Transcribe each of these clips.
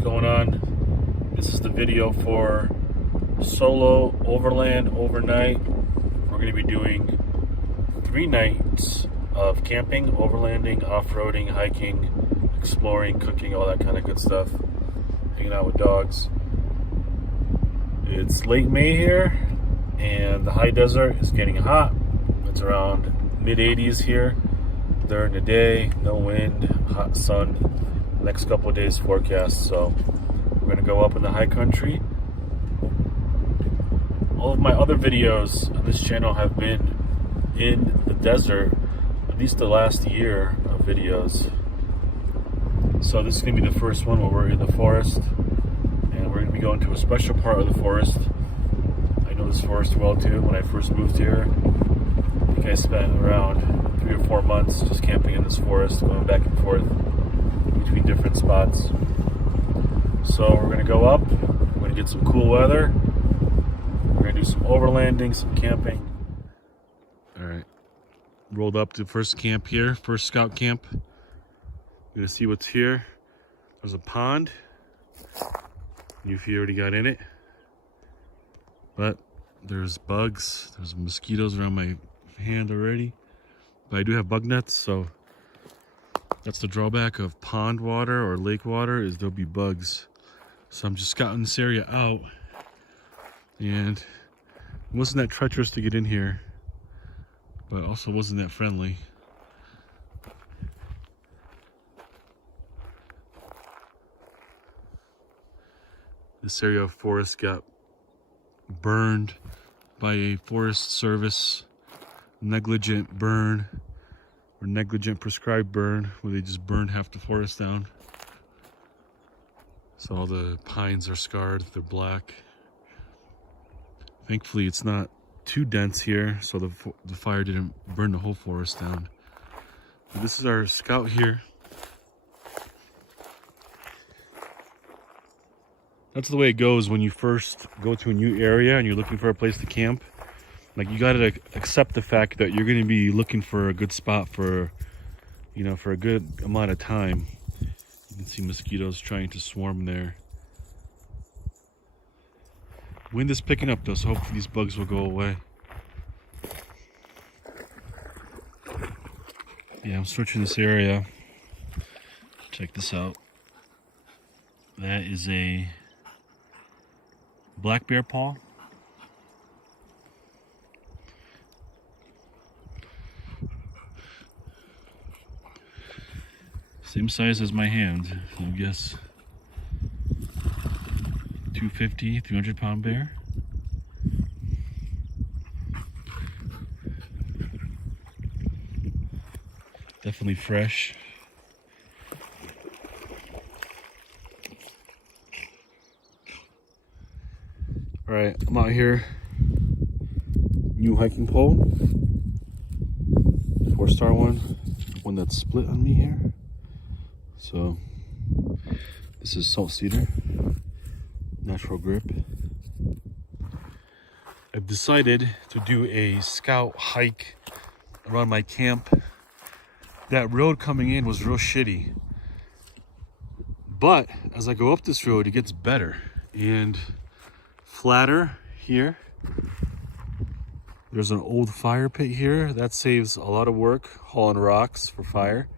going on? This is the video for solo overland overnight. We're going to be doing 3 nights of camping, overlanding, off-roading, hiking, exploring, cooking, all that kind of good stuff. Hanging out with dogs. It's late May here and the high desert is getting hot. It's around mid-80s here during the day, no wind, hot sun. Next couple of days forecast, so we're going to go up in the high country. All of my other videos on this channel have been in the desert, at least the last year of videos. So this is going to be the first one where we're in the forest, and we're going to be going to a special part of the forest. I know this forest well too. When I first moved here, I think I spent around 3 or 4 months just camping in this forest, going back and forth between different spots. So we're gonna go up, we're gonna get some cool weather, we're gonna do some overlanding, some camping. All right, rolled up to first camp here, first scout camp. We're gonna see what's here. There's a pond. Yuffie already got in it, but there's bugs, there's mosquitoes around my hand already, but I do have bug nets, so that's the drawback of pond water or lake water, is there'll be bugs. So I'm just scouting this area out, and it wasn't that treacherous to get in here, but also wasn't that friendly. This area of forest got burned by a Forest Service negligent burn, or negligent prescribed burn, where they just burned half the forest down. So all the pines are scarred, they're black. Thankfully it's not too dense here, so the fire didn't burn the whole forest down. But this is our scout here. That's the way it goes when you first go to a new area and you're looking for a place to camp. Like, you gotta accept the fact that you're gonna be looking for a good spot for, you know, for a good amount of time. You can see mosquitoes trying to swarm there. Wind is picking up though, so hopefully these bugs will go away. Yeah, I'm searching this area. Check this out. That is a black bear paw. Same size as my hand, so I guess 250, 300 pound bear. Definitely fresh. All right, I'm out here. New hiking pole. 4-star one that's split on me here. So this is salt cedar, natural grip. I've decided to do a scout hike around my camp. That road coming in was real shitty, but as I go up this road, it gets better and flatter here. There's an old fire pit here. That saves a lot of work hauling rocks for fire.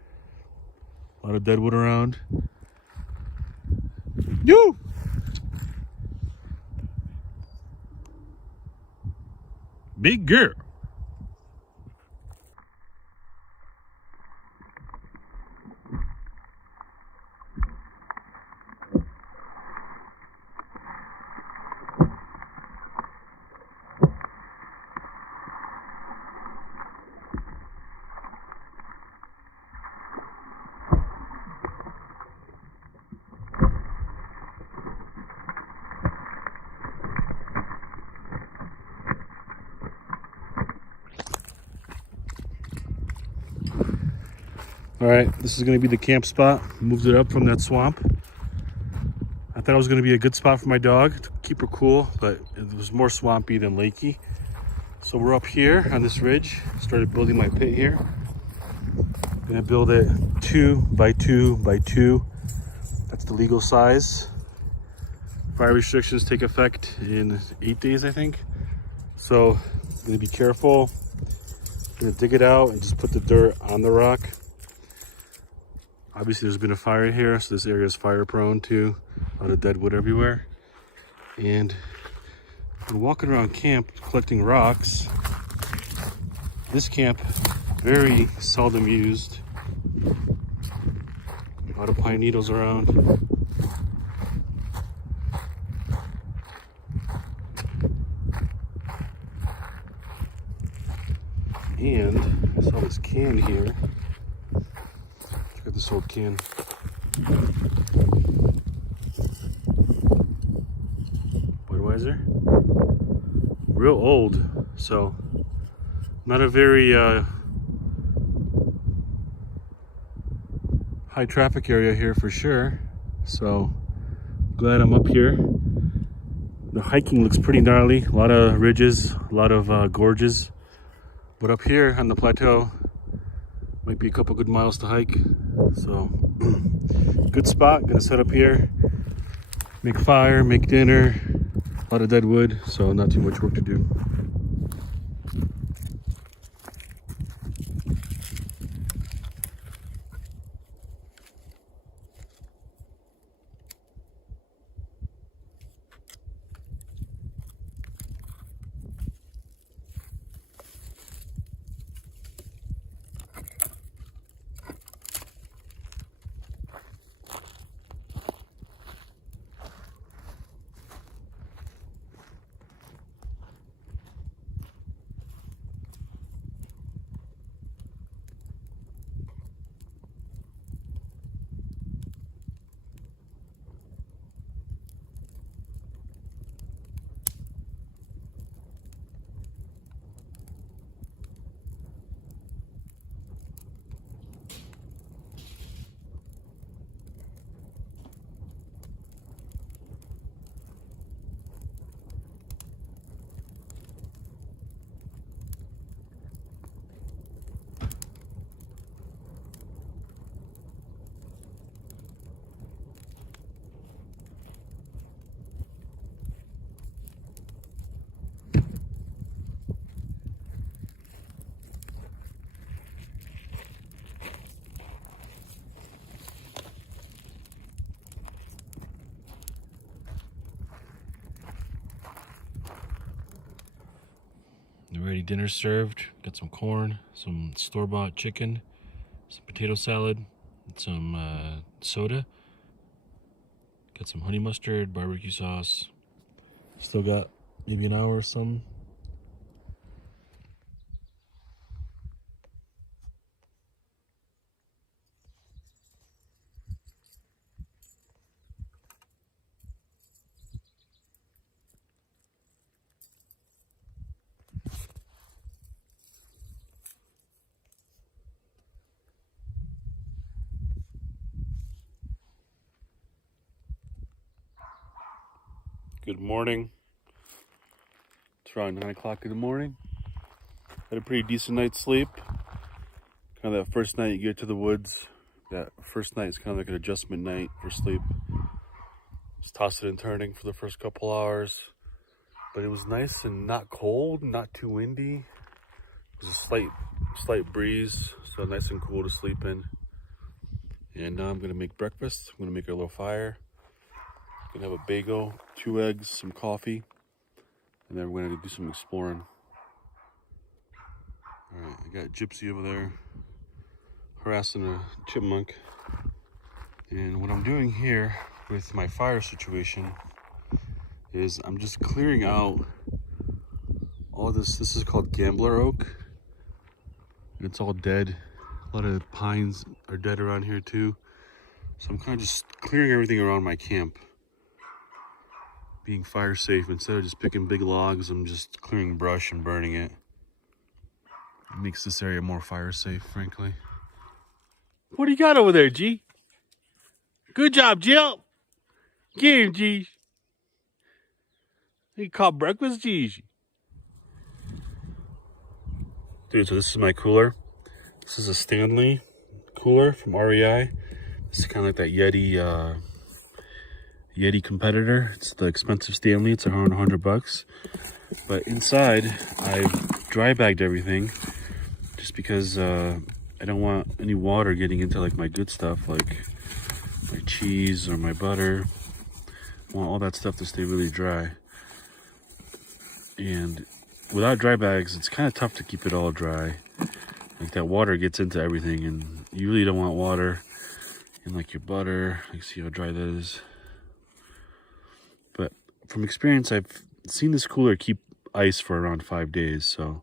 A lot of dead wood around. Yo! Big girl. All right, this is gonna be the camp spot. Moved it up from that swamp. I thought it was gonna be a good spot for my dog to keep her cool, but it was more swampy than lakey. So we're up here on this ridge. Started building my pit here. Gonna build it 2 by 2 by 2. That's the legal size. Fire restrictions take effect in 8 days, I think. So I'm gonna be careful. I'm gonna dig it out and just put the dirt on the rock. Obviously there's been a fire here, so this area is fire prone too. A lot of dead wood everywhere. And I'm walking around camp collecting rocks. This camp, very seldom used. A lot of pine needles around. And I saw this can here. Check out this old can. Budweiser. Real old, so not a very high traffic area here for sure. So glad I'm up here. The hiking looks pretty gnarly. A lot of ridges, a lot of gorges. But up here on the plateau, might be a couple good miles to hike. So good spot, gonna set up here, make fire, make dinner. A lot of dead wood, so not too much work to do. Already dinner served. Got some corn, some store-bought chicken, some potato salad, and some soda. Got some honey mustard, barbecue sauce. Still got maybe an hour or something. Good morning. It's around 9 o'clock in the morning. Had a pretty decent night's sleep. Kind of that first night you get to the woods. That first night is kind of like an adjustment night for sleep. Just tossing and turning for the first couple hours. But it was nice and not cold, not too windy. It was a slight breeze, so nice and cool to sleep in. And now I'm gonna make breakfast. I'm gonna make a little fire. Gonna have a bagel, 2 eggs, some coffee, and then we're gonna do some exploring. All right, I got Gypsy over there harassing a chipmunk. And what I'm doing here with my fire situation is I'm just clearing out all this. This is called gambler oak, and it's all dead. A lot of pines are dead around here too. So I'm kind of just clearing everything around my camp, being fire safe. Instead of just picking big logs, I'm just clearing brush and burning it. It makes this area more fire safe, frankly. What do you got over there, G? Good job, Jill. Get him, G. You caught breakfast, G. Dude, so this is my cooler. This is a Stanley cooler from REI. This is kind of like that Yeti competitor. It's the expensive Stanley. It's around $100. But inside, I've dry bagged everything just because I don't want any water getting into like my good stuff, like my cheese or my butter. I want all that stuff to stay really dry. And without dry bags, it's kind of tough to keep it all dry. Like that water gets into everything, and you really don't want water in like your butter. Like, see how dry that is. But from experience, I've seen this cooler keep ice for around 5 days. So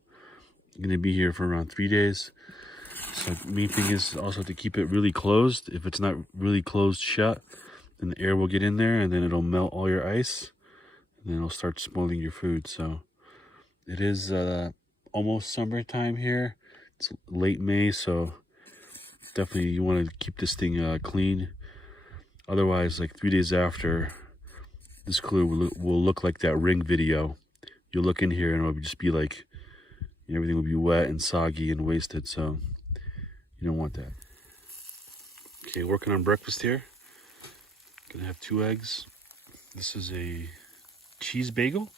I'm gonna be here for around 3 days. So the main thing is also to keep it really closed. If it's not really closed shut, then the air will get in there and then it'll melt all your ice. And then it'll start spoiling your food. So it is almost summertime here. It's late May, so definitely you want to keep this thing clean. Otherwise, like 3 days after, this cooler will look like that Ring video. You'll look in here and it'll just be like, everything will be wet and soggy and wasted. So you don't want that. Okay, working on breakfast here. Gonna have 2 eggs. This is a cheese bagel,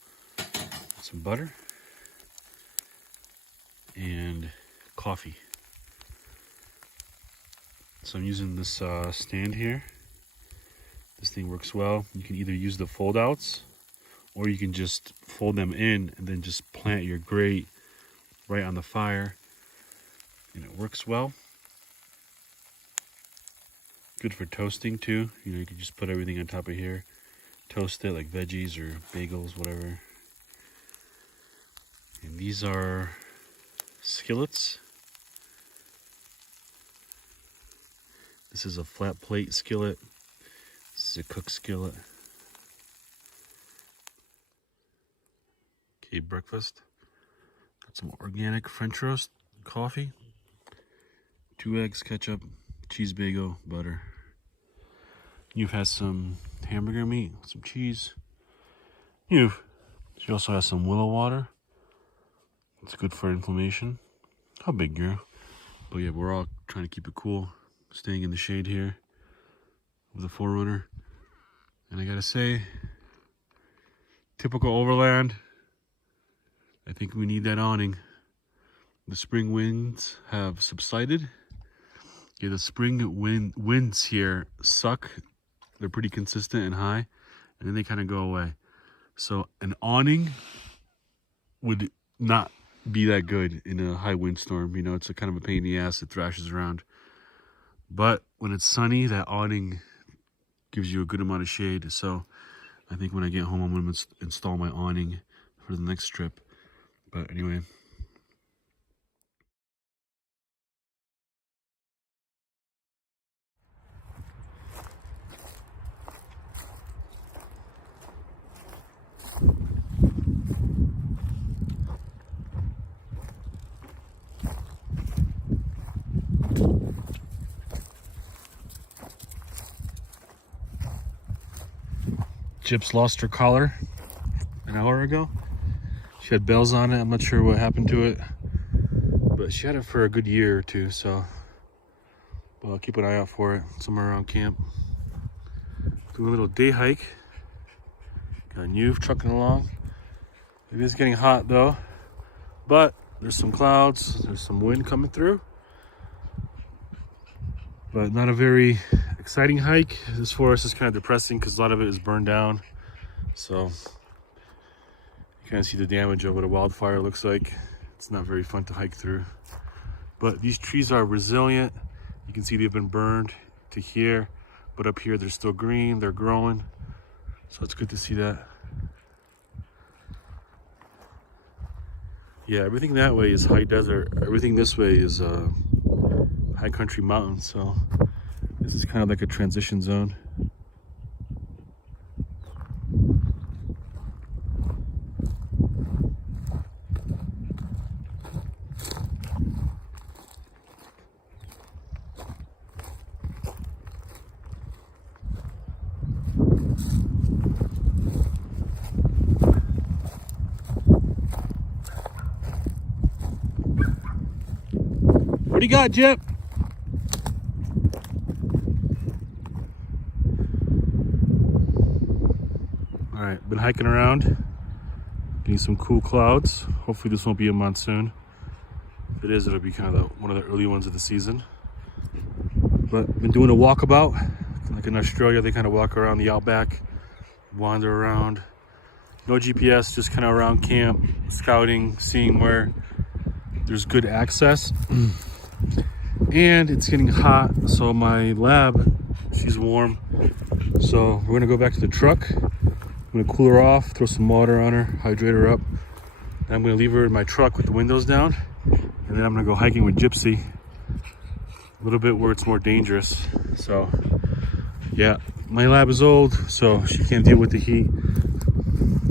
some butter, and coffee. So I'm using this stand here. This thing works well. You can either use the fold outs, or you can just fold them in and then just plant your grate right on the fire, and it works well. Good for toasting too. You can just put everything on top of here, toast it like veggies or bagels, whatever. And these are skillets. This is a flat plate skillet. This is a cook skillet. Okay, breakfast. Got some organic French roast coffee, 2 eggs, ketchup, cheese bagel, butter. You've had some hamburger meat, some cheese. She also has some willow water. It's good for inflammation. How big, girl? But yeah, we're all trying to keep it cool, staying in the shade here with the 4Runner. And I gotta say, typical Overland. I think we need that awning. The spring winds have subsided. Yeah, the spring winds here suck. They're pretty consistent and high, and then they kind of go away. So an awning would not be that good in a high windstorm. It's a kind of a pain in the ass. It thrashes around. But when it's sunny, that awning gives you a good amount of shade. So I think when I get home, I'm going to install my awning for the next trip. But anyway. Gyp's lost her collar an hour ago. She had bells on it. I'm not sure what happened to it, but she had it for a good year or two, so I'll keep an eye out for it somewhere around camp. Do a little day hike. Got Nuve trucking along. It is getting hot though, but there's some clouds, there's some wind coming through, but not a very exciting hike. This forest is kind of depressing because a lot of it is burned down. So you kind of see the damage of what a wildfire looks like. It's not very fun to hike through. But these trees are resilient. You can see they've been burned to here, but up here they're still green, they're growing. So it's good to see that. Yeah, everything that way is high desert. Everything this way is high country mountains. So this is kind of like a transition zone. What do you got, Gyp? right, been hiking around, getting some cool clouds. Hopefully this won't be a monsoon. If it is, it'll be kind of one of the early ones of the season. But been doing a walkabout. Like in Australia, they kind of walk around the outback, wander around. No GPS, just kind of around camp, scouting, seeing where there's good access. And it's getting hot, so my lab, she's warm. So we're gonna go back to the truck. I'm gonna cool her off, throw some water on her, hydrate her up. Then I'm gonna leave her in my truck with the windows down. And then I'm gonna go hiking with Gypsy. A little bit where it's more dangerous. So yeah, my lab is old, so she can't deal with the heat.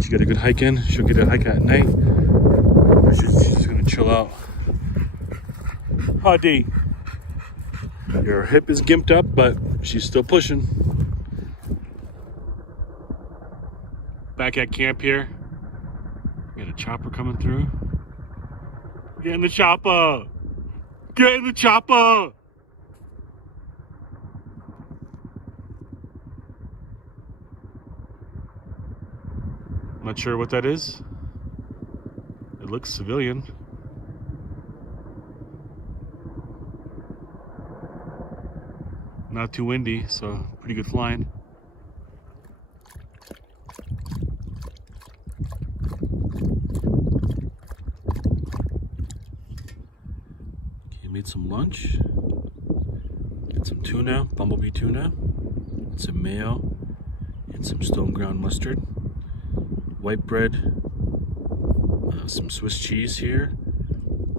She got a good hike in. She'll get a hike at night. She's just gonna chill out. Howdy. Your hip is gimped up, but she's still pushing. Back at camp here. We got a chopper coming through. Get in the chopper! Get in the chopper! Not sure what that is. It looks civilian. Not too windy, so pretty good flying. Okay, made some lunch. Got some tuna, bumblebee tuna, some mayo, and some stone ground mustard. White bread, some Swiss cheese here,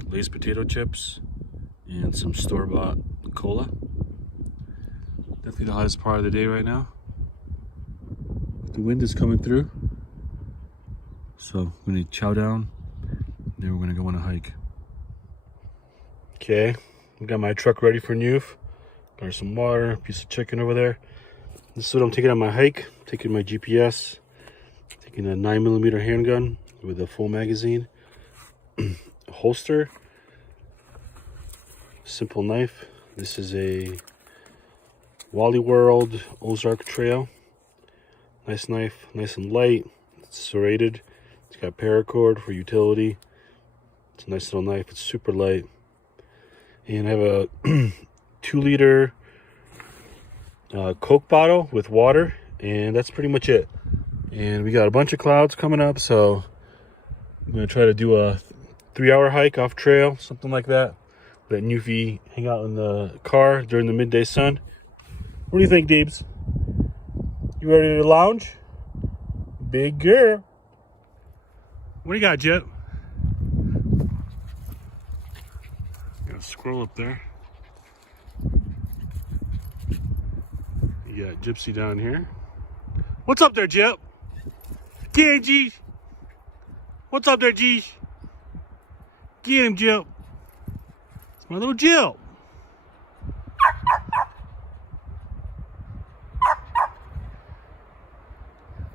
Lay's potato chips, and some store-bought cola. Definitely the hottest part of the day right now. The wind is coming through, so we're gonna chow down, then we're gonna go on a hike. Okay, we got my truck ready for Newf. Got some water, piece of chicken over there. This is what I'm taking on my hike. Taking my GPS. Taking a 9mm handgun with a full magazine, a holster, simple knife. This is a Wally World Ozark Trail. Nice knife, nice and light. It's serrated. It's got paracord for utility. It's a nice little knife. It's super light. And I have a 2-liter Coke bottle with water, and that's pretty much it. And we got a bunch of clouds coming up, so I'm gonna try to do a 3-hour hike off trail, something like that. Let Newfie hang out in the car during the midday sun. What do you think, Deebs? You ready to lounge? Big girl. What do you got, Jet? Got a squirrel up there. You got Gypsy down here. What's up there, Jip? Get him, G. What's up there, G? Get him, Jip. It's my little Jip.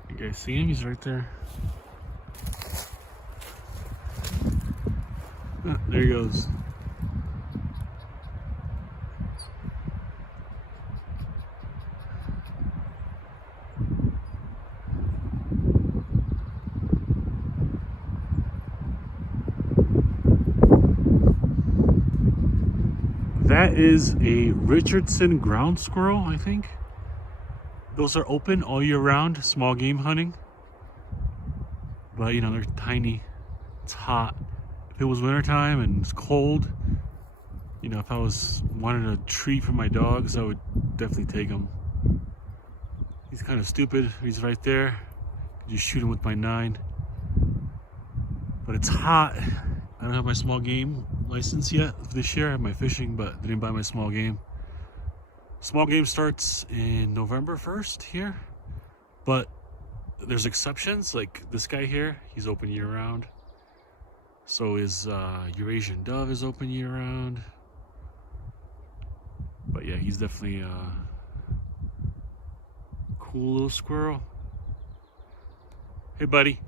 You guys see him? He's right there. Ah, there he goes. That is a Richardson ground squirrel, I think. Those are open all year round, small game hunting. But you know, they're tiny. It's hot. If it was wintertime and it's cold, you know, if I was wanting a treat for my dogs, I would definitely take him. He's kind of stupid. He's right there. Just shoot him with my 9. But it's hot. I don't have my small game license yet this year. I have my fishing, but didn't buy my small game. Small game starts in November 1st here, but there's exceptions. Like this guy here, he's open year round. So is Eurasian dove is open year round. But yeah, he's definitely a cool little squirrel. Hey, buddy.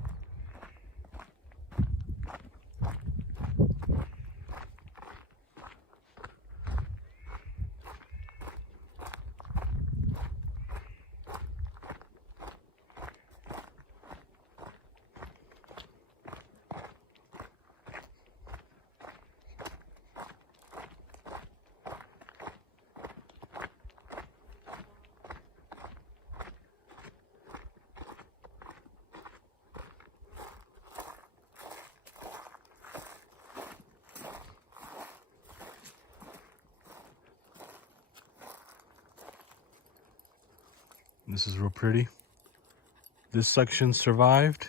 This is real pretty. This section survived.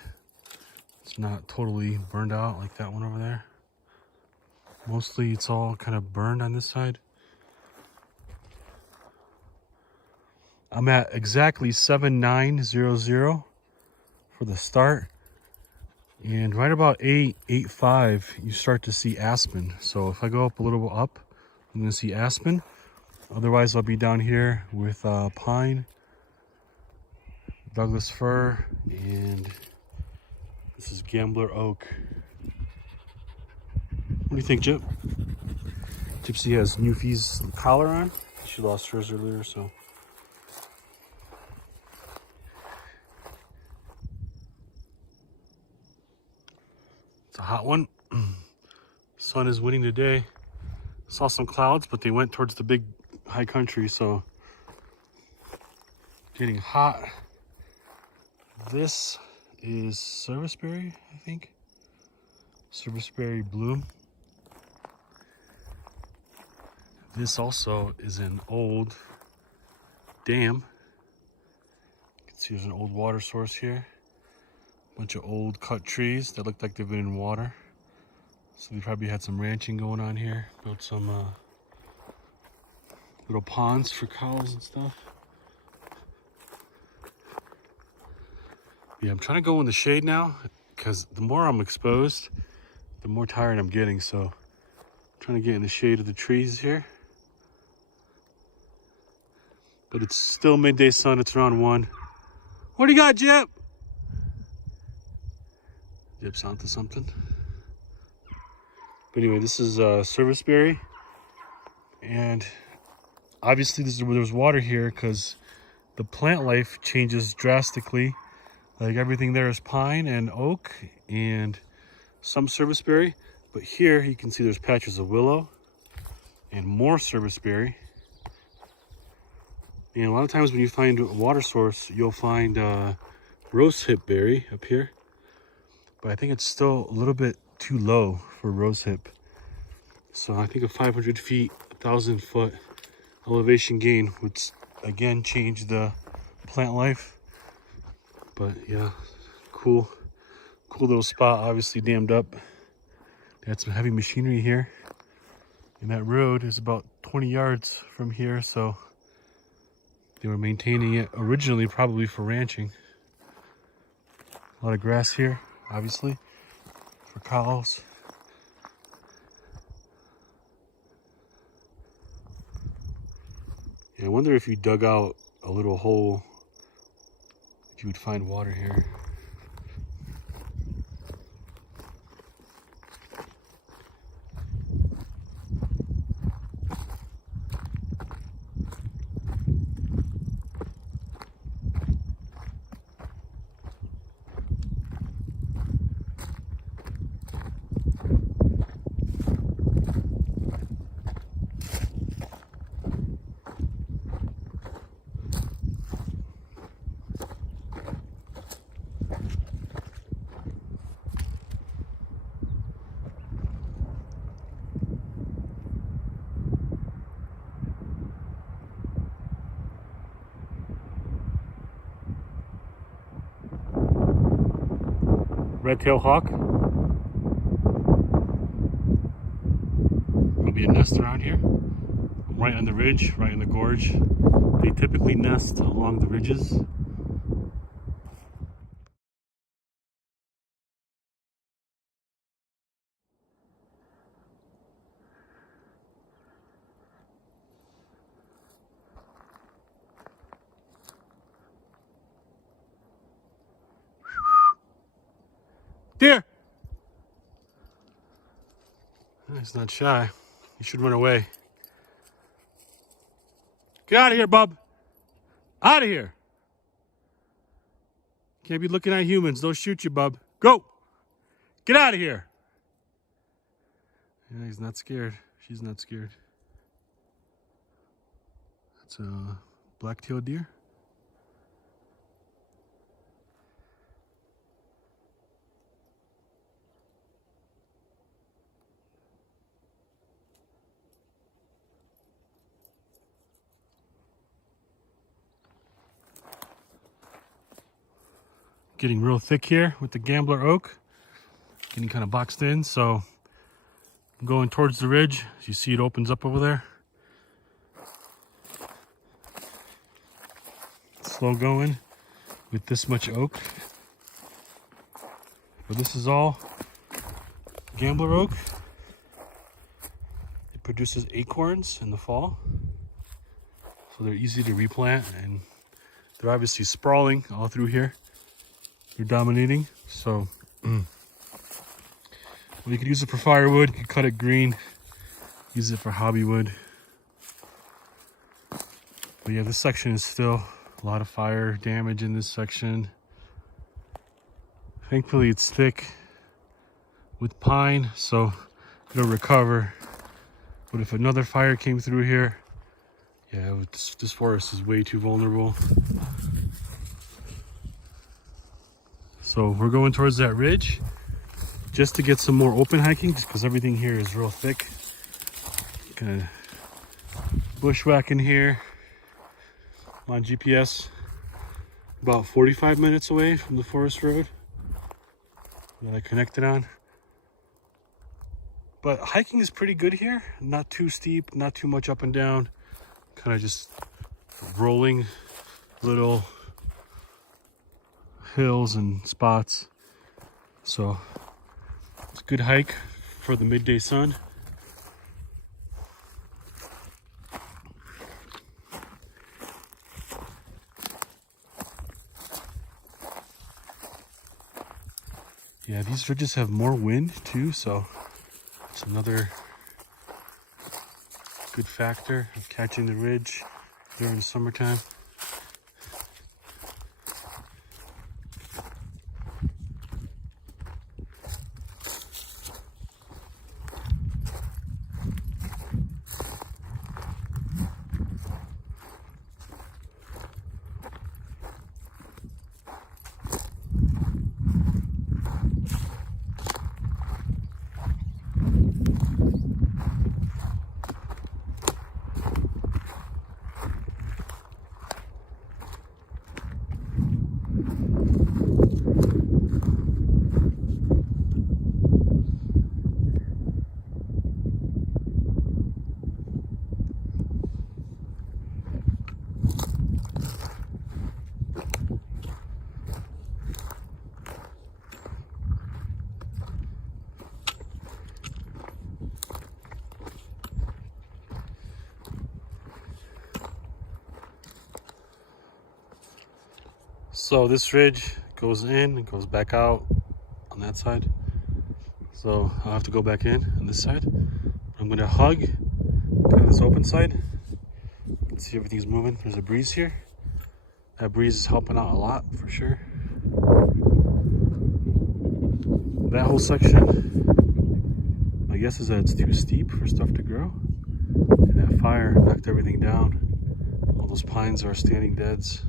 It's not totally burned out like that one over there. Mostly it's all kind of burned on this side. I'm at exactly 7900 for the start. And right about 885, you start to see aspen. So if I go up a little bit up, I'm gonna see aspen. Otherwise, I'll be down here with pine, Douglas fir, and this is Gambler oak. What do you think, Gyp? Gypsy has Newfie's collar on. She lost hers earlier, so. It's a hot one. Sun is winning today. Saw some clouds, but they went towards the big high country, so getting hot. This is serviceberry, I think. Serviceberry bloom. This also is an old dam. You can see there's an old water source here. Bunch of old cut trees that look like they've been in water. So they probably had some ranching going on here. Built some little ponds for cows and stuff. Yeah, I'm trying to go in the shade now because the more I'm exposed, the more tired I'm getting. So I'm trying to get in the shade of the trees here. But it's still midday sun. It's around 1. What do you got, Gyp? Gyp's onto something. But anyway, this is serviceberry. And obviously there's water here because the plant life changes drastically. Like everything there is pine and oak and some serviceberry. But here you can see there's patches of willow and more serviceberry. And a lot of times when you find a water source, you'll find rosehip berry up here. But I think it's still a little bit too low for rosehip. So I think a 500 feet, 1,000 foot elevation gain would again change the plant life. But yeah, cool little spot, obviously dammed up. They had some heavy machinery here. And that road is about 20 yards from here, so they were maintaining it originally probably for ranching. A lot of grass here, obviously, for cows. Yeah, I wonder if you dug out a little hole, if you would find water here. Red-tailed hawk. Probably a nest around here. Right on the ridge, right in the gorge. They typically nest along the ridges. Deer! He's not shy. He should run away. Get out of here, bub. Out of here. Can't be looking at humans. They'll shoot you, bub. Go. Get out of here. Yeah, he's not scared. She's not scared. That's a black-tailed deer. getting real thick here with the Gambler oak. Getting kind of boxed in, so I'm going towards the ridge. As you see, it opens up over there. Slow going with this much oak. But this is all Gambler oak. It produces acorns in the fall, so they're easy to replant, and they're obviously sprawling all through here. They're dominating, so well, you could use it for firewood. You could cut it green, use it for hobby wood. But yeah, this section is still a lot of fire damage in this section. Thankfully, it's thick with pine, so it'll recover. But if another fire came through here, yeah, this forest is way too vulnerable. So we're going towards that ridge just to get some more open hiking, just because everything here is real thick. Kind of bushwhacking here. I'm on GPS, about 45 minutes away from the forest road that I connected on. But hiking is pretty good here. Not too steep, not too much up and down. Kind of just rolling little hills and spots. So it's a good hike for the midday sun. Yeah, these ridges have more wind too, so it's another good factor of catching the ridge during the summertime. So this ridge goes in and goes back out on that side. So I'll have to go back in on this side. I'm gonna hug kind of this open side. You can see everything's moving. There's a breeze here. That breeze is helping out a lot for sure. That whole section, my guess is that it's too steep for stuff to grow. And that fire knocked everything down. All those pines are standing deads.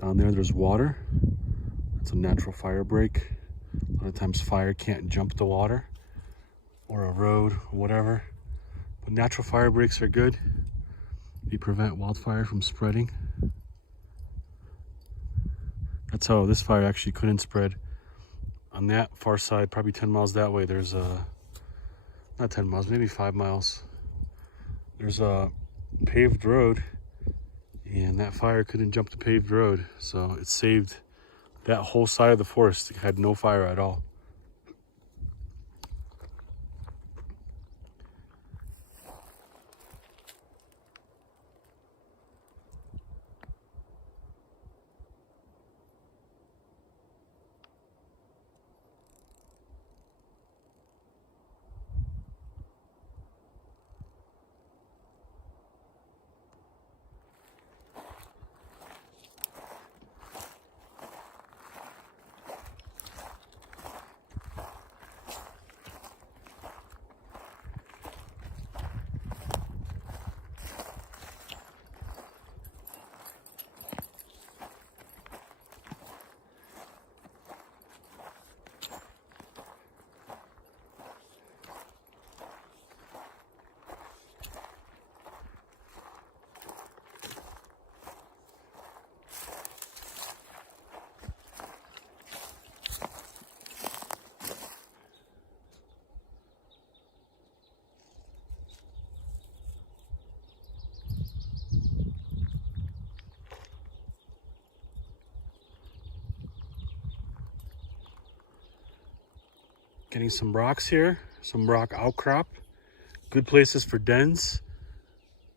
Down there's water. That's a natural fire break. A lot of times fire can't jump the water or a road or whatever. But natural fire breaks are good. They prevent wildfire from spreading. That's how this fire actually couldn't spread. On that far side, probably 10 miles that way, there's a, not 10 miles, maybe 5 miles. There's a paved road, and that fire couldn't jump the paved road. So it saved that whole side of the forest. It had no fire at all. Getting some rocks here, some rock outcrop. Good places for dens.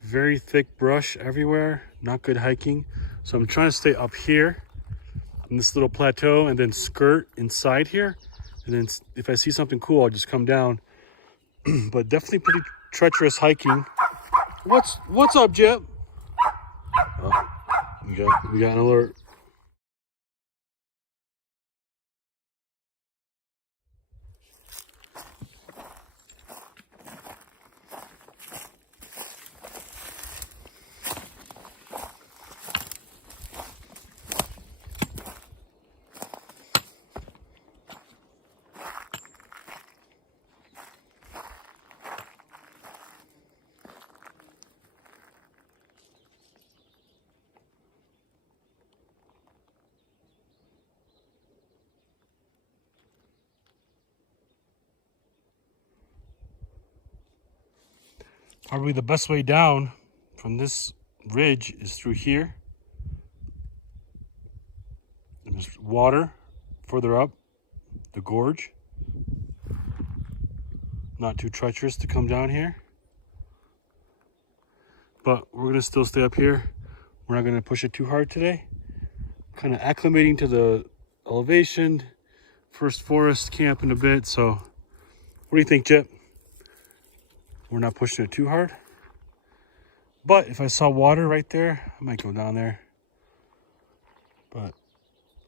Very thick brush everywhere, not good hiking. So I'm trying to stay up here on this little plateau and then skirt inside here. And then if I see something cool, I'll just come down. But definitely pretty treacherous hiking. What's up, Jip? Oh, we got an alert. Probably the best way down from this ridge is through here. And there's water further up the gorge. Not too treacherous to come down here. But we're gonna still stay up here. We're not gonna push it too hard today. Kind of acclimating to the elevation. First forest camp in a bit, so what do you think, Chip? We're not pushing it too hard. But if I saw water right there, I might go down there. But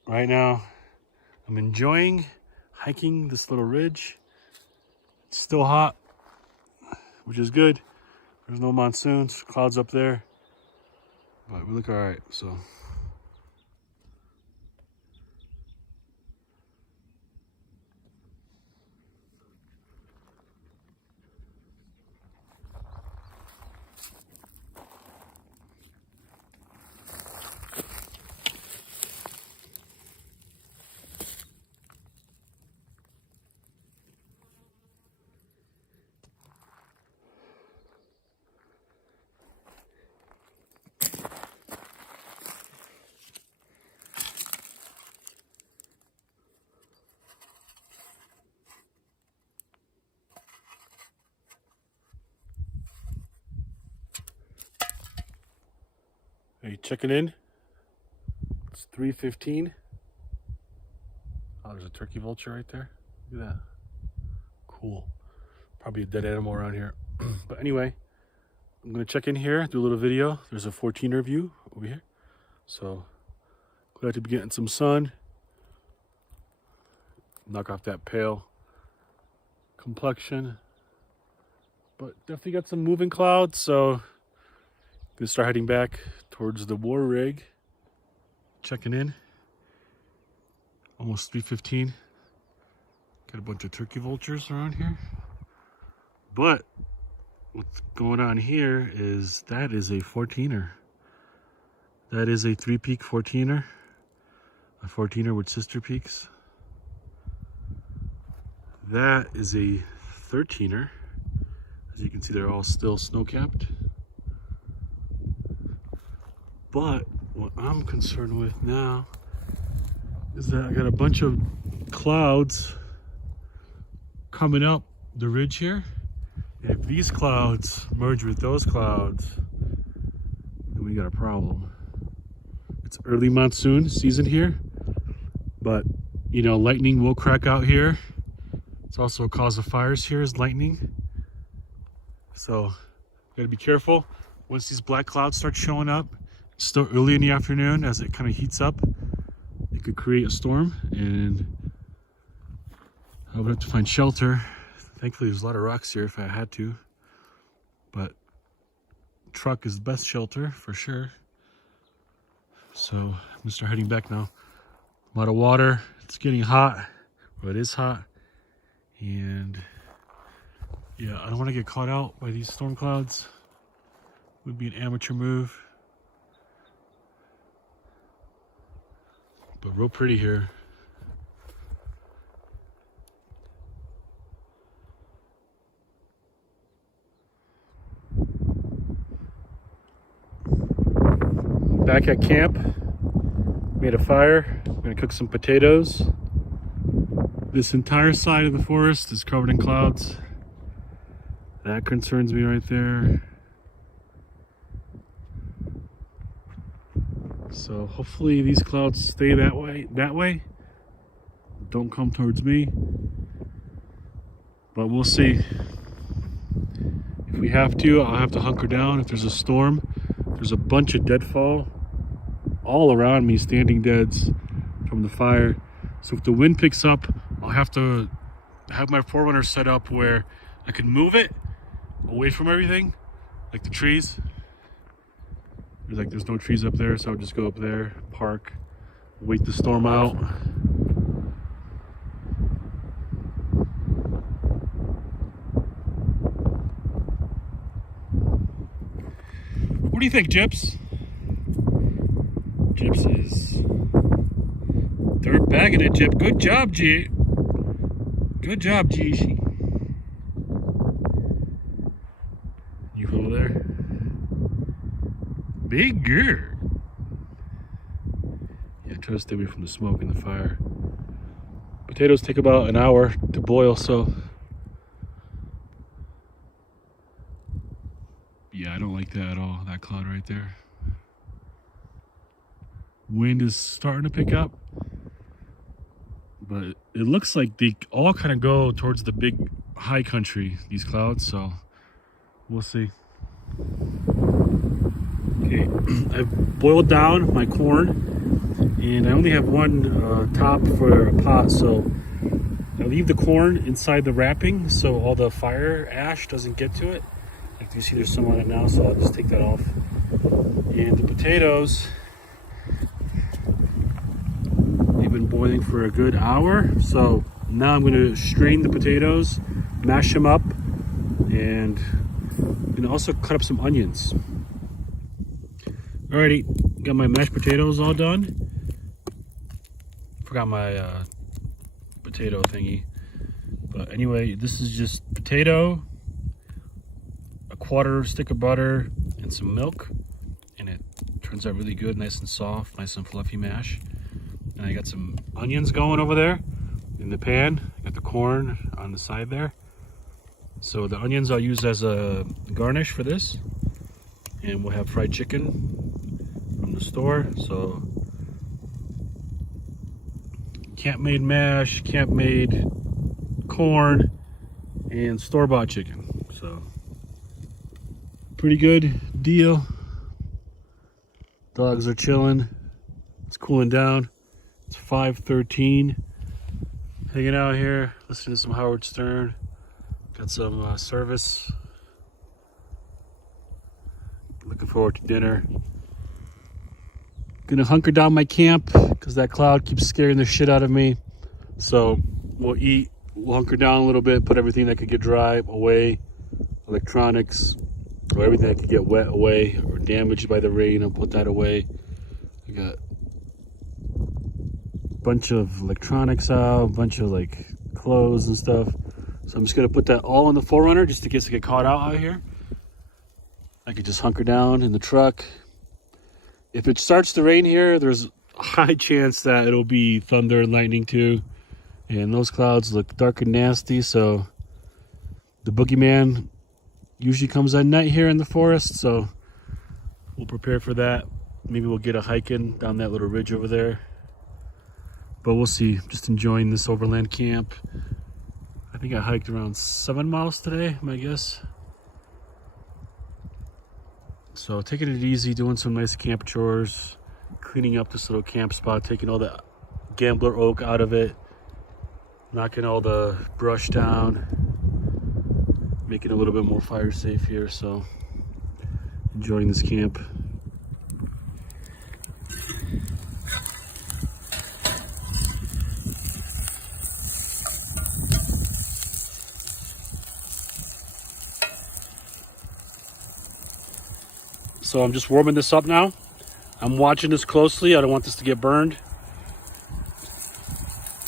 right now, I'm enjoying hiking this little ridge. It's still hot, which is good. There's no monsoons, clouds up there. But we look all right, so. Hey, checking in. It's 3:15. Oh, there's a turkey vulture right there. Look at that. Cool. Probably a dead animal around here. But anyway, I'm gonna check in here, do a little video. There's a 14er view over here. So glad to be getting some sun. Knock off that pale complexion. But definitely got some moving clouds, so gonna start heading back towards the war rig. Checking in. Almost 3:15. Got a bunch of turkey vultures around here. But what's going on here is that is a 14er. That is a 3-peak 14er. A 14er with sister peaks. That is a 13er. As you can see, they're all still snow-capped. But what I'm concerned with now is that I got a bunch of clouds coming up the ridge here. And if these clouds merge with those clouds, then we got a problem. It's early monsoon season here, but you know, lightning will crack out here. It's also a cause of fires here is lightning. So gotta be careful. Once these black clouds start showing up, it's still early in the afternoon, as it kind of heats up, it could create a storm, and I would have to find shelter. Thankfully there's a lot of rocks here if I had to, but truck is the best shelter for sure. So I'm gonna start heading back now. A lot of water, it's getting hot, or it is hot, and yeah, I don't want to get caught out by these storm clouds. Would be an amateur move. But real pretty here. Back at camp, made a fire. I'm gonna cook some potatoes. This entire side of the forest is covered in clouds. That concerns me right there. So hopefully these clouds stay that way. Don't come towards me. But we'll see. If we have to, I'll have to hunker down. If there's a storm, there's a bunch of deadfall all around me, standing deads from the fire. So if the wind picks up, I'll have to have my Forerunner set up where I can move it away from everything, like the trees. There's no trees up there, so I'll just go up there, park, wait the storm out. What do you think, Gyps? Gyps is dirt bagging it, Gyp. Good job, G. Good job, G. You over there? Big girl. Yeah, try to stay away from the smoke and the fire. Potatoes take about an hour to boil, so yeah, I don't like that at all, that cloud right there. Wind is starting to pick up, but it looks like they all kind of go towards the big high country, these clouds, so we'll see. Okay, I've boiled down my corn, and I only have one top for a pot, so I leave the corn inside the wrapping so all the fire ash doesn't get to it. Like you see, there's some on it now, so I'll just take that off. And the potatoes, they've been boiling for a good hour, so now I'm going to strain the potatoes, mash them up, and I'm going to also cut up some onions. Alrighty, got my mashed potatoes all done. Forgot my potato thingy. But anyway, this is just potato, a quarter stick of butter, and some milk. And it turns out really good, nice and soft, nice and fluffy mash. And I got some onions going over there in the pan. I got the corn on the side there. So the onions I'll use as a garnish for this. And we'll have fried chicken from the store. So camp-made mash, camp-made corn, and store-bought chicken. So pretty good deal. Dogs are chilling. It's cooling down. It's 5:13. Hanging out here, listening to some Howard Stern. Got some service. Looking forward to dinner. Gonna hunker down my camp because that cloud keeps scaring the shit out of me. So we'll eat, we'll hunker down a little bit, put everything that could get dry away, electronics, or everything that could get wet away or damaged by the rain. I'll put that away. I got a bunch of electronics out, a bunch of like clothes and stuff. So I'm just gonna put that all in the Forerunner just in case I get caught out here. I could just hunker down in the truck. If it starts to rain here, there's a high chance that it'll be thunder and lightning too. And those clouds look dark and nasty, so the boogeyman usually comes at night here in the forest, so we'll prepare for that. Maybe we'll get a hike in down that little ridge over there. But we'll see. Just enjoying this Overland camp. I think I hiked around 7 miles today, my guess. So taking it easy, doing some nice camp chores, cleaning up this little camp spot, taking all the gambler oak out of it, knocking all the brush down, making it a little bit more fire safe here. So enjoying this camp. So I'm just warming this up now. I'm watching this closely. I don't want this to get burned.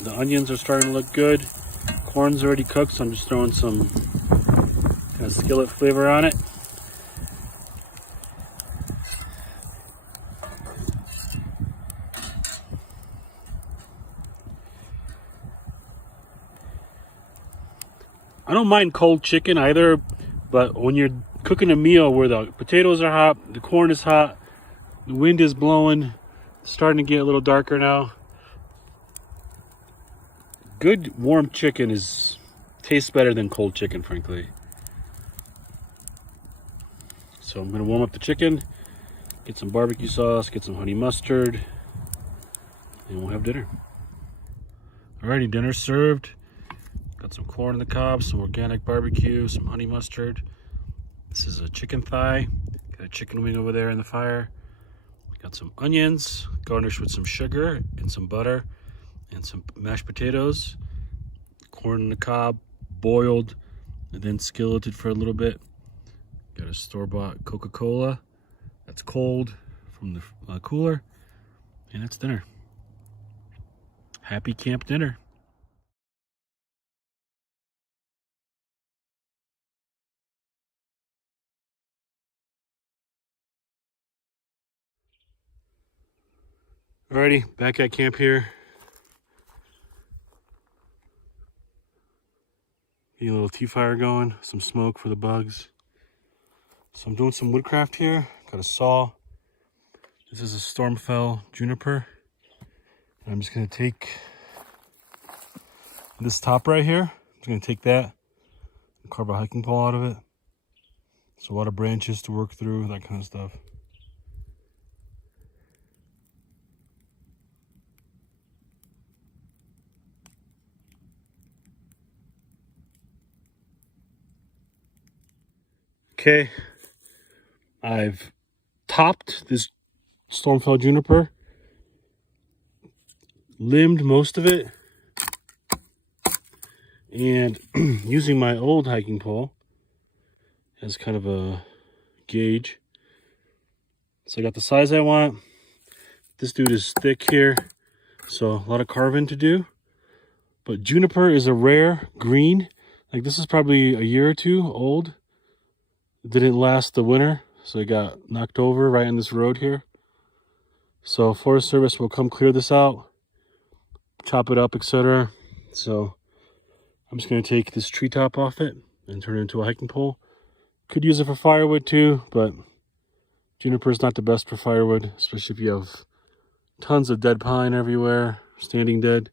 The onions are starting to look good. Corn's already cooked, so I'm just throwing some kind of skillet flavor on it. I don't mind cold chicken either, but when you're cooking a meal where the potatoes are hot, the corn is hot, the wind is blowing, it's starting to get a little darker now. Good warm chicken tastes better than cold chicken, frankly. So I'm gonna warm up the chicken, get some barbecue sauce, get some honey mustard, and we'll have dinner. Alrighty, dinner served. Got some corn on the cob, some organic barbecue, some honey mustard. This is a chicken thigh. Got a chicken wing over there in the fire. Got some onions, garnished with some sugar and some butter, and some mashed potatoes. Corn on the cob, boiled, and then skilleted for a little bit. Got a store-bought Coca-Cola that's cold from the cooler, and that's dinner. Happy camp dinner. Alrighty, back at camp here. Get a little tea fire going, some smoke for the bugs. So I'm doing some woodcraft here. Got a saw. This is a Stormfell juniper. I'm just gonna take this top right here. I'm just gonna take that and carve a hiking pole out of it. So a lot of branches to work through, that kind of stuff. Okay, I've topped this Stormfell juniper, limbed most of it, and using my old hiking pole as kind of a gauge. So I got the size I want. This dude is thick here, so a lot of carving to do. But juniper is a rare green. Like, this is probably a year or two old. It didn't last the winter, so it got knocked over right in this road here. So Forest Service will come clear this out, chop it up, etc. So I'm just going to take this treetop off it and turn it into a hiking pole. Could use it for firewood too, but juniper is not the best for firewood, especially if you have tons of dead pine everywhere, standing dead.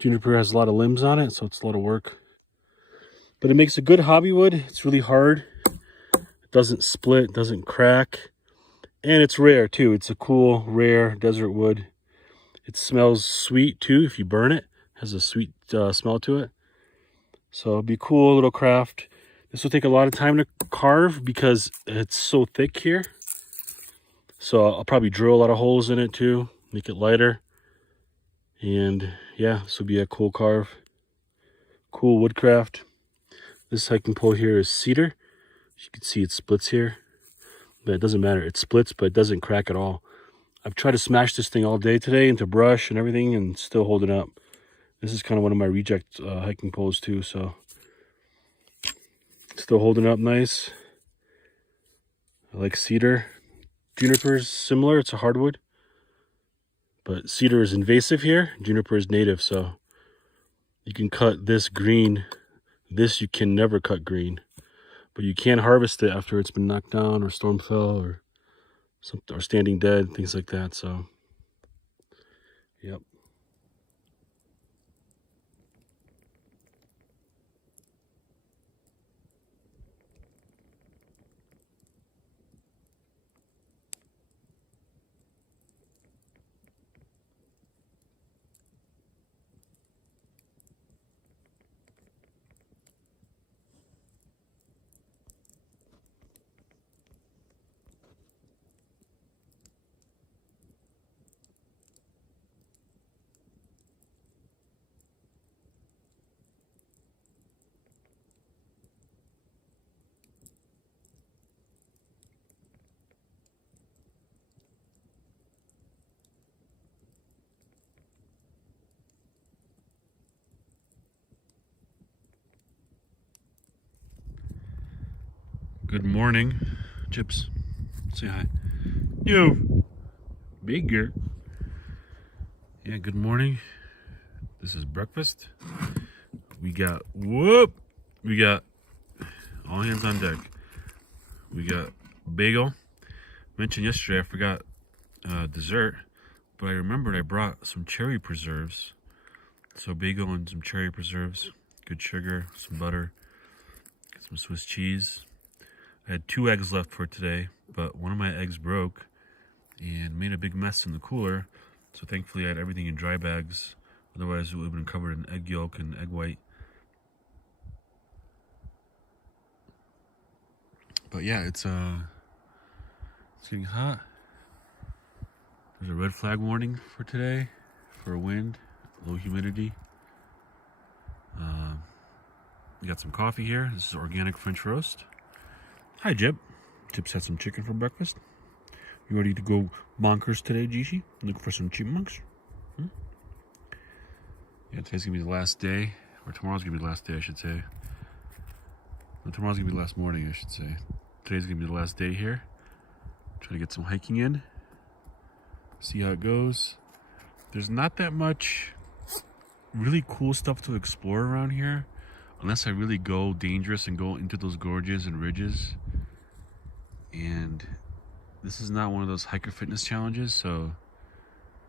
Juniper has a lot of limbs on it, so it's a lot of work. But it makes a good hobby wood. It's really hard. It doesn't split, doesn't crack. And it's rare too. It's a cool, rare desert wood. It smells sweet too if you burn it. It has a sweet smell to it. So it'll be a cool little craft. This will take a lot of time to carve because it's so thick here. So I'll probably drill a lot of holes in it too, make it lighter. And yeah, this will be a cool carve. Cool woodcraft. This hiking pole here is cedar. As you can see, it splits here. But it doesn't matter. It splits, but it doesn't crack at all. I've tried to smash this thing all day today into brush and everything and still holding up. This is kind of one of my reject hiking poles too, so still holding up nice. I like cedar. Juniper is similar. It's a hardwood. But cedar is invasive here. Juniper is native, so you can cut this green. This you can never cut green. But you can harvest it after it's been knocked down or stormfell or standing dead, things like that. So, yep. Good morning, Chips. Say hi. You, bigger. Yeah, good morning. This is breakfast. We got We got all hands on deck. We got bagel. Mentioned yesterday I forgot dessert, but I remembered I brought some cherry preserves. So bagel and some cherry preserves, good sugar, some butter, some Swiss cheese. I had 2 eggs left for today, but one of my eggs broke and made a big mess in the cooler. So thankfully I had everything in dry bags. Otherwise it would have been covered in egg yolk and egg white. But yeah, it's getting hot. There's a red flag warning for today for wind, low humidity. We got some coffee here. This is organic French roast. Hi, Jip. Jip's had some chicken for breakfast. You ready to go bonkers today, Jishi? Looking for some chipmunks? Yeah, today's gonna be the last day, or tomorrow's gonna be the last day, I should say. No, tomorrow's gonna be the last morning, I should say. Today's gonna be the last day here. Try to get some hiking in. See how it goes. There's not that much really cool stuff to explore around here, unless I really go dangerous and go into those gorges and ridges. And this is not one of those hiker fitness challenges, so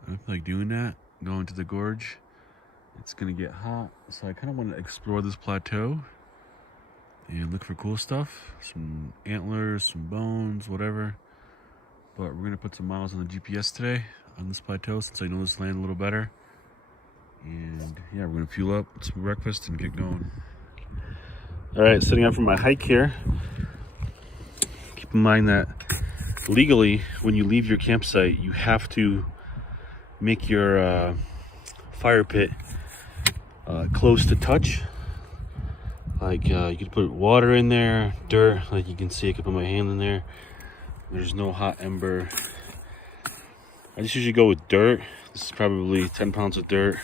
I don't feel like doing that. Going to the gorge, it's gonna get hot, so I kind of want to explore this plateau and look for cool stuff, some antlers, some bones, whatever. But we're gonna put some miles on the GPS today on this plateau since I know this land a little better. And yeah, we're gonna fuel up, get some breakfast, and get going. All right, setting up for my hike here. Keep in mind that legally, when you leave your campsite, you have to make your fire pit close to touch. Like you could put water in there, dirt, like you can see I could put my hand in there. There's no hot ember. I just usually go with dirt. This is probably 10 pounds of dirt.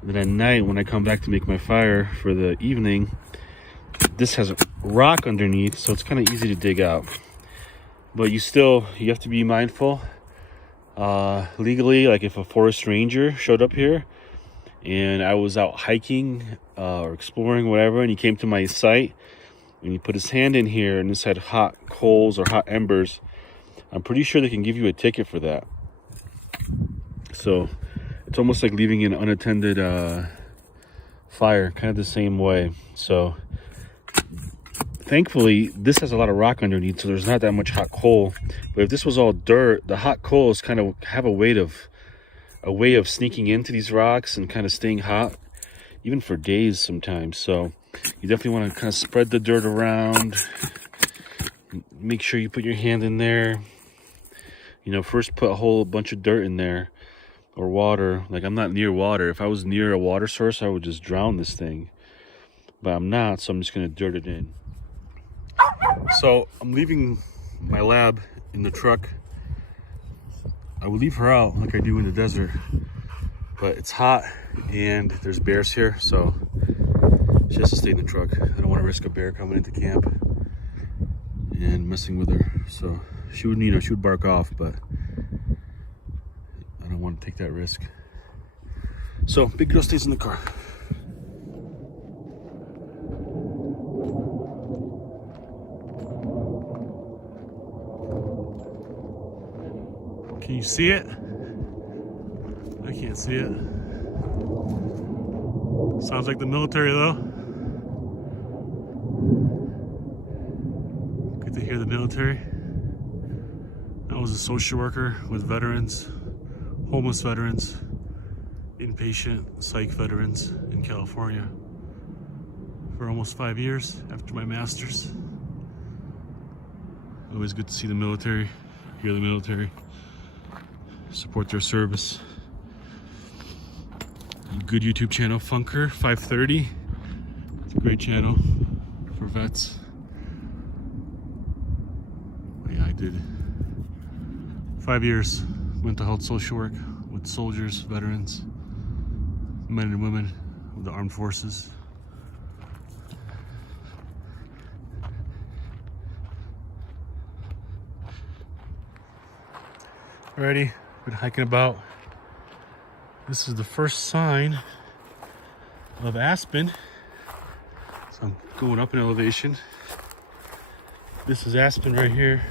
And then at night, when I come back to make my fire for the evening, this has a rock underneath, so it's kind of easy to dig out. But you have to be mindful. Legally, like if a forest ranger showed up here and I was out hiking or exploring, whatever, and he came to my site and he put his hand in here and this had hot coals or hot embers, I'm pretty sure they can give you a ticket for that. So it's almost like leaving an unattended fire, kind of the same way. So thankfully this has a lot of rock underneath, so there's not that much hot coal. But if this was all dirt, the hot coals kind of have a way of sneaking into these rocks and kind of staying hot even for days sometimes. So you definitely want to kind of spread the dirt around. Make sure you put your hand in there. You know, first put a whole bunch of dirt in there or water. Like, I'm not near water. If I was near a water source, I would just drown this thing. But I'm not, so I'm just going to dirt it in. So I'm leaving my lab in the truck. I would leave her out like I do in the desert, but it's hot and there's bears here, so she has to stay in the truck. I don't want to risk a bear coming into camp and messing with her. So she would, she would bark off, but I don't want to take that risk. So big girl stays in the car. Can you see it? I can't see it. Sounds like the military though. Good to hear the military. I was a social worker with veterans, homeless veterans, inpatient psych veterans in California for almost 5 years after my master's. Always good to see the military, hear the military, support their service. Good YouTube channel, Funker 530. It's a great channel for vets. But yeah, I did 5 years mental health social work with soldiers, veterans, men and women of the armed forces. Alrighty, been hiking about. This is the first sign of aspen. So I'm going up in elevation. This is aspen right here.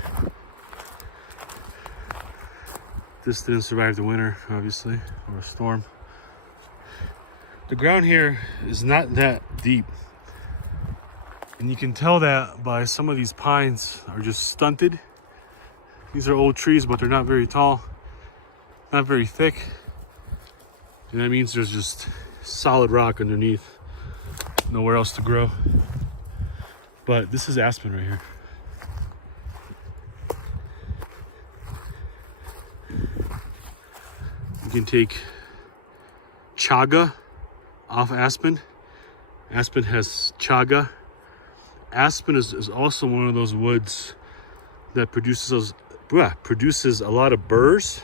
This didn't survive the winter, obviously, or a storm. The ground here is not that deep. And you can tell that by some of these pines are just stunted. These are old trees, but they're not very tall, not very thick. And that means there's just solid rock underneath, nowhere else to grow. But this is aspen right here. You can take chaga off aspen. Aspen has chaga. Aspen is also one of those woods that produces a lot of burrs.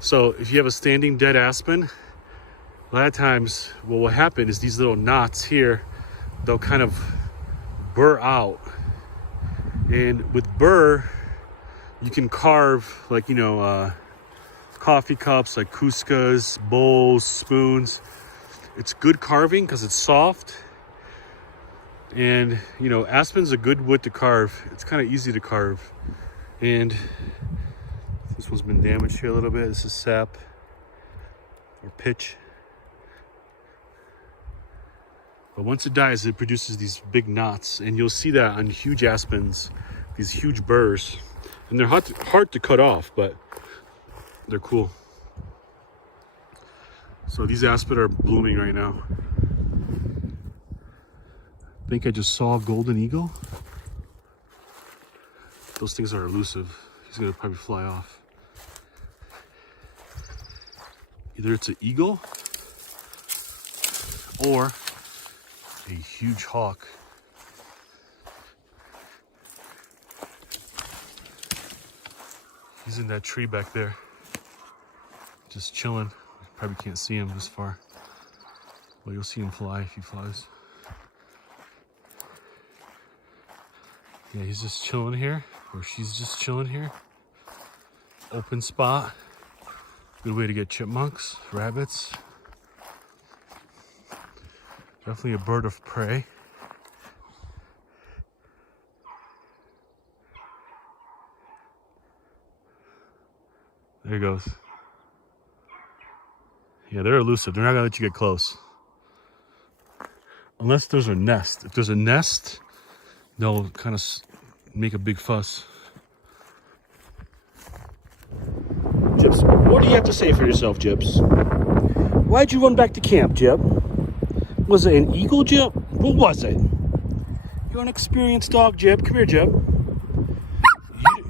So if you have a standing dead aspen, a lot of times what will happen is these little knots here, they'll kind of burr out. And with burr, you can carve, like, you know, coffee cups, like Cuscas, bowls, spoons. It's good carving because it's soft. And, you know, aspen's a good wood to carve. It's kind of easy to carve. And this one's been damaged here a little bit. This is sap or pitch. But once it dies, it produces these big knots. And you'll see that on huge aspens, these huge burrs. And they're hard to cut off, but they're cool. So these aspen are blooming right now. I think I just saw a golden eagle. Those things are elusive. He's gonna probably fly off. Either it's an eagle or a huge hawk. He's in that tree back there, just chilling. You probably can't see him this far, but you'll see him fly if he flies. Yeah, he's just chilling here, or she's just chilling here. Open spot. Good way to get chipmunks, rabbits. Definitely a bird of prey. There he goes. Yeah, they're elusive. They're not gonna let you get close. Unless there's a nest. If there's a nest, they'll kind of make a big fuss. Jips, what do you have to say for yourself, Jips? Why'd you run back to camp, Jip? Was it an eagle, Jip? What was it? You're an experienced dog, Jip. Come here, Jip.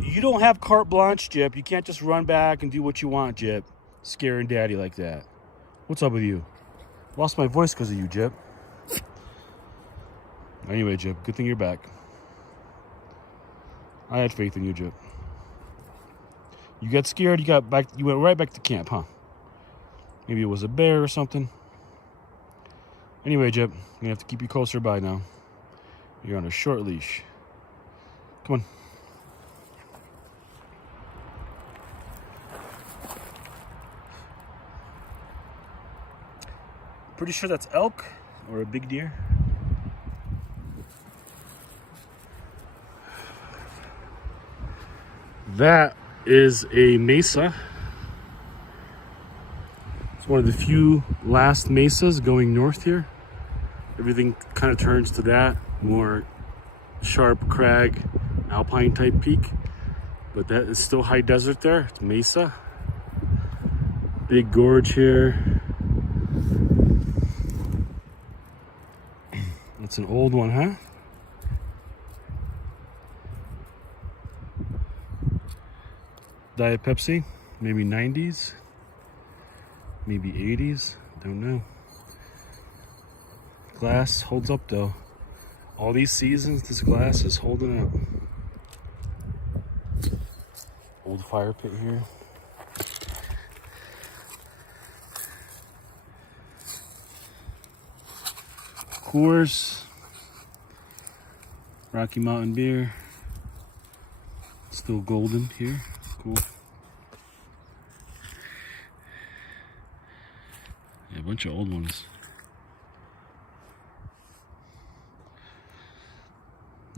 You don't have carte blanche, Jip. You can't just run back and do what you want, Jip. Scaring daddy like that. What's up with you? Lost my voice because of you, Jip. Anyway, Jip, good thing you're back. I had faith in you, Jip. You got scared, you went right back to camp, huh? Maybe it was a bear or something. Anyway, Jip, I'm gonna have to keep you closer by now. You're on a short leash. Come on. Pretty sure that's elk or a big deer. That is a mesa. It's one of the few last mesas going north here. Everything kind of turns to that, more sharp crag, alpine type peak. But that is still high desert there. It's mesa. Big gorge here. That's an old one, huh? Diet Pepsi, maybe 90s, maybe 80s, don't know. Glass holds up though. All these seasons, this glass is holding up. Old fire pit here. Coors, Rocky Mountain beer, still golden here, cool. Yeah, a bunch of old ones.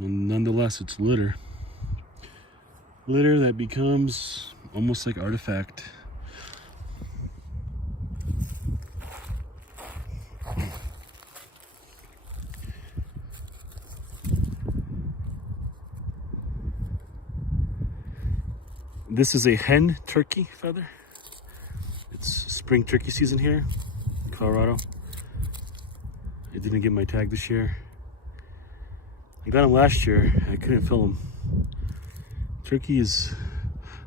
And nonetheless, it's litter. Litter that becomes almost like artifact. This is a hen turkey feather. It's spring turkey season here in Colorado. I didn't get my tag this year. I got him last year. I couldn't fill him. Turkey is...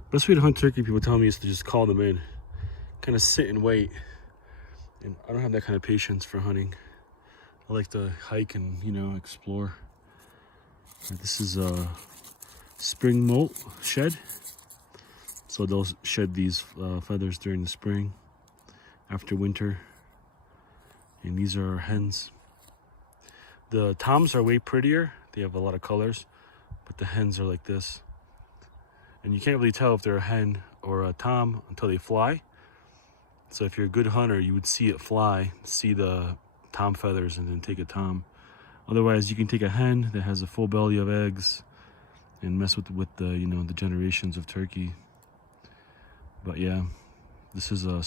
Best way to hunt turkey, people tell me, is to just call them in. Kind of sit and wait. And I don't have that kind of patience for hunting. I like to hike and, you know, explore. This is a spring molt shed. So they'll shed these feathers during the spring, after winter. And these are hens. The toms are way prettier. They have a lot of colors, but the hens are like this. And you can't really tell if they're a hen or a tom until they fly. So if you're a good hunter, you would see it fly, see the tom feathers, and then take a tom. Otherwise, you can take a hen that has a full belly of eggs and mess with the, you know, the generations of turkey. But yeah, this is a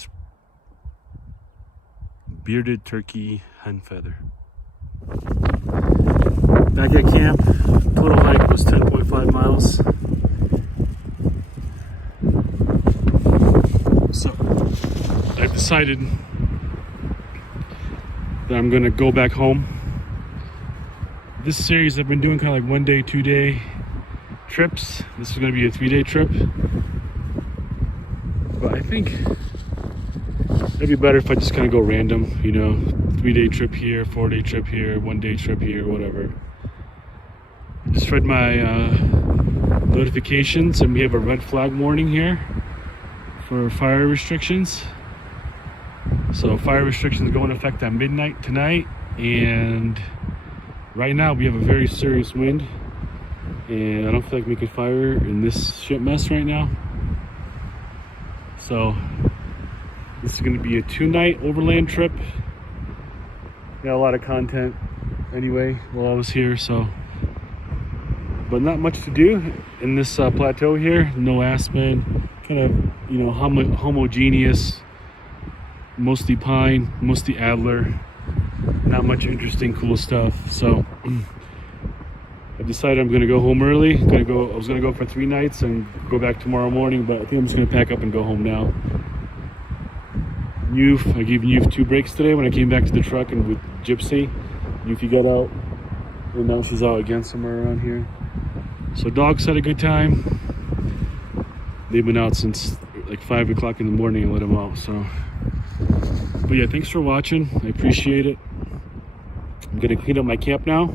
bearded turkey hen feather. Back at camp, total hike was 10.5 miles. So I've decided that I'm gonna go back home. This series I've been doing kind of like 1 day, 2 day trips. This is gonna be a 3-day trip. But I think it'd be better if I just kind of go random, you know, 3-day trip here, 4-day trip here, 1-day trip here, whatever. Just read my notifications, and we have a red flag warning here for fire restrictions. So fire restrictions go into effect at midnight tonight, and right now we have a very serious wind, and I don't feel like making fire in this shit mess right now. So this is going to be a 2-night overland trip. Got a lot of content anyway while I was here, so, but not much to do in this plateau here. No aspen, kind of, you know, homogeneous, mostly pine, mostly adler. Not much interesting, cool stuff. So I decided I'm going to go home early. I was going to go for 3 nights and go back tomorrow morning, but I think I'm just going to pack up and go home now. I gave Youth 2 breaks today when I came back to the truck, and with Gypsy. Youth got out, and now she's out again somewhere around here. So dogs had a good time. They've been out since like 5 o'clock in the morning and let them out. So, but yeah, thanks for watching. I appreciate it. I'm going to clean up my camp now.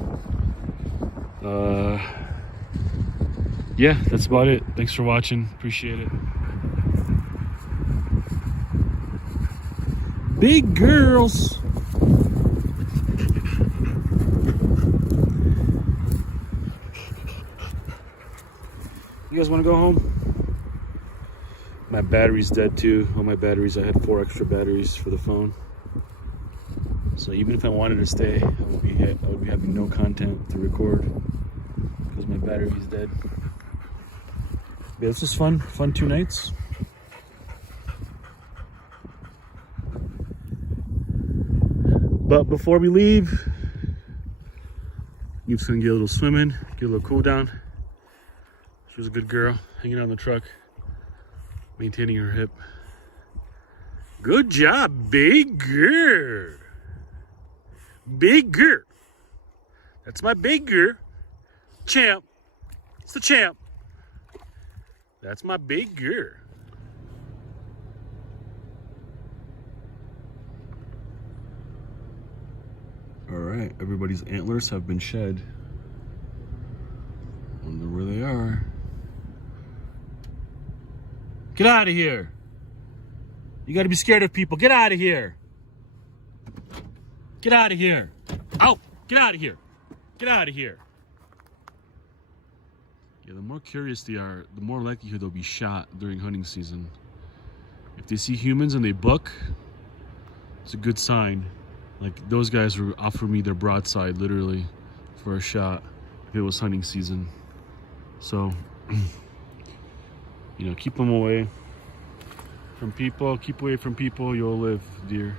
Yeah, that's about it. Thanks for watching. Appreciate it. Big girls. You guys want to go home? My battery's dead too. On my batteries, I had 4 extra batteries for the phone. So even if I wanted to stay, I would be having no content to record because my battery's dead. Yeah, this was fun 2 nights. But before we leave, Youth's gonna get a little swimming, get a little cool down. She was a good girl, hanging out in the truck, maintaining her hip. Good job, big girl. Big girl. That's my big girl. Champ. It's the champ. That's my big girl. All right, everybody's antlers have been shed. Wonder where they are. Get out of here. You gotta be scared of people. Get out of here. Get out of here. Out. Get out of here. Get out of here. Yeah, the more curious they are, the more likelihood they'll be shot during hunting season. If they see humans and they buck, it's a good sign. Like, those guys were offering me their broadside, literally, for a shot. if it was hunting season. So, you know, keep them away from people. Keep away from people, you'll live, deer.